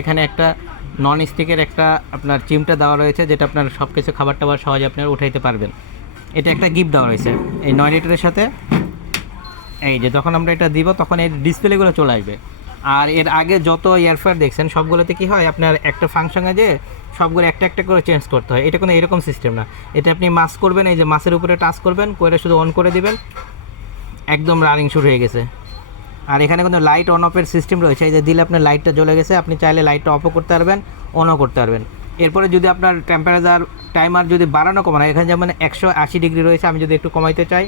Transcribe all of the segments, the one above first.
এখানে একটা নন স্টিকের একটা আপনার চিমটা দেওয়া রয়েছে, যেটা আপনার সব কিছু খাবার টাবার সহজে আপনার উঠাইতে পারবেন। এটা একটা গিফট দেওয়া রয়েছে এই 9 লিটারের সাথে। এই যে যখন আমরা এটা দিব তখন এই ডিসপ্লেগুলো চলে আসবে। আর এর আগে যত এয়ারফ্রায়ার দেখছেন সবগুলোতে কি হয়, আপনার একটা ফাংশনে যে সবগুলো একটা একটা করে চেঞ্জ করতে হয়। এটা কোনো এরকম সিস্টেম না। এটা আপনি মাছ করবেন, এই যে মাছের উপরে টাচ করবেন, করে শুধু অন করে দিবেন, একদম রানিং শুরু হয়ে গেছে। আর এখানে কিন্তু লাইট অন অফের সিস্টেম রয়েছে। এই যে দিলে আপনার লাইটটা জ্বলে গেছে, আপনি চাইলে লাইটটা অফও করতে পারবেন, অনও করতে পারবেন। এরপরে যদি আপনার টেম্পারেচার টাইমার যদি বাড়ানো কমানো, এখানে যেমন 180 ডিগ্রি রয়েছে, আমি যদি একটু কমাইতে চাই,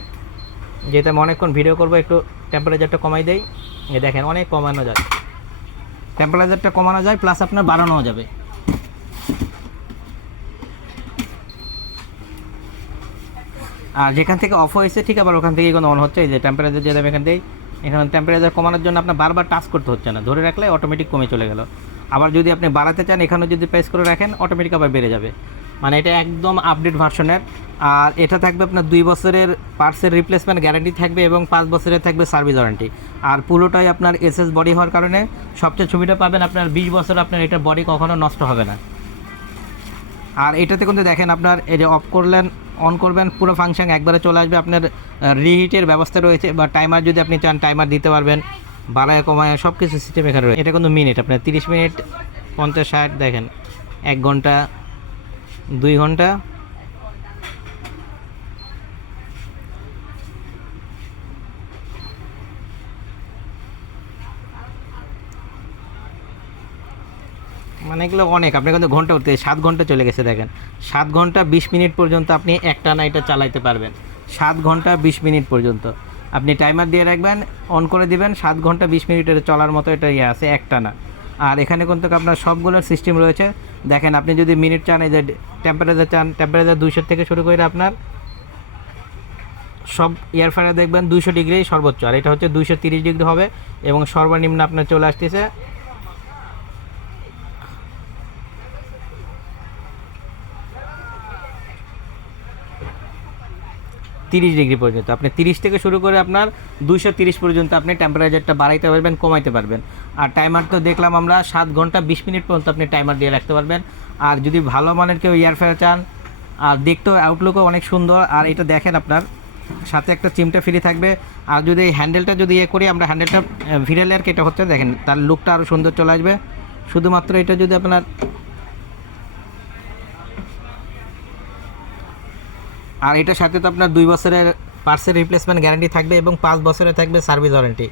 যেহেতু আমি অনেকক্ষণ ভিডিও করবো, একটু টেম্পারেচারটা কমাই দেই। এ দেখেন অনেক কমানো যায়, টেম্পারেচারটা কমানো যায়, প্লাস আপনার বাড়ানোও যাবে। আর যেখান থেকে অফ হয়েছে ঠিক আবার ওখান থেকে কোনো অন হচ্ছে। এই যে টেম্পারেচার যেতে এখান থেকেই, এখানে টেম্পারেচার কমানোর জন্য আপনার বারবার টাচ করতে হচ্ছে না, ধরে রাখলে অটোমেটিক কমে চলে গেল। আবার যদি আপনি বাড়াতে চান, এখানেও যদি প্রেস করে রাখেন, অটোমেটিক আবার বেড়ে যাবে। মানে এটা একদম আপডেট ভার্সনের। আর এটা থাকবে আপনার 2 বছরের পার্টসের রিপ্লেসমেন্ট গ্যারান্টি থাকবে এবং 5 বছরের থাকবে সার্ভিস ওয়ারেন্টি। আর পুরোটাই আপনার এসএস বডি হওয়ার কারণে সবচেয়ে সুবিধা পাবেন, আপনার 20 বছর আপনার এটা বডি কখনো নষ্ট হবে না। আর এটাতে কিন্তু দেখেন আপনার এই যে অফ করলেন, অন করবেন, পুরো ফাংশন একবারে চলে আসবে। আপনার রিহিটের ব্যবস্থা রয়েছে, বা টাইমার যদি আপনি চান টাইমার দিতে পারবেন, বাড়ায় কমায় সব কিছু সিস্টেম এখানে রয়েছে। এটা কিন্তু মিনিট, আপনার 30 মিনিট, 50, 60, দেখেন 1 ঘন্টা, 2 ঘন্টা। মানে এগুলো অনেক, আপনি কিন্তু ঘন্টা উঠতে 7 ঘন্টা চলে গেছে দেখেন। 7 ঘন্টা 20 মিনিট পর্যন্ত আপনি একটানা এটা চালাইতে পারবেন। 7 ঘন্টা 20 মিনিট পর্যন্ত আপনি টাইমার দিয়ে রাখবেন, অন করে দিবেন, 7 ঘন্টা 20 মিনিটের চলার মতো এটা আছে একটানা। আর এখানে কিন্তু আপনার সবগুলোর সিস্টেম রয়েছে। দেখেন আপনি যদি মিনিট চান, এই যে টেম্পারেচার চান, টেম্পারেচার 200 থেকে শুরু করে আপনার সব এয়ারফ্রায়ার দেখবেন 200 ডিগ্রি সর্বোচ্চ। আর এটা হচ্ছে 230 ডিগ্রি হবে, এবং সর্বনিম্ন আপনার চলে আসতেছে 30 ডিগ্রি পর্যন্ত। আপনি 30 থেকে শুরু করে আপনার 230 পর্যন্ত আপনি টেম্পারেচারটা বাড়াইতে পারবেন, কমাইতে পারবেন। আর টাইমার তো দেখলাম আমরা 7 ঘন্টা 20 মিনিট পর্যন্ত আপনি টাইমার দিয়ে রাখতে পারবেন। আর যদি ভালো মানের কেউ এয়ারফ্রায়ার চান, আর দেখতেও আউটলুকও অনেক সুন্দর। আর এটা দেখেন আপনার সাথে একটা চিমটা ফ্রি থাকবে। আর যদি এই হ্যান্ডেলটা যদি করি আমরা, হ্যান্ডেলটা ভিড়ে লেয়ার কেটে হচ্ছে, দেখেন তার লুকটা আরও সুন্দর চলে আসবে। শুধুমাত্র এটা যদি আপনার, আর এটার সাথে তো আপনার 2 বছরের পার্টসের রিপ্লেসমেন্ট গ্যারান্টি থাকবে এবং 5 বছরের থাকবে সার্ভিস ওয়ারেন্টি।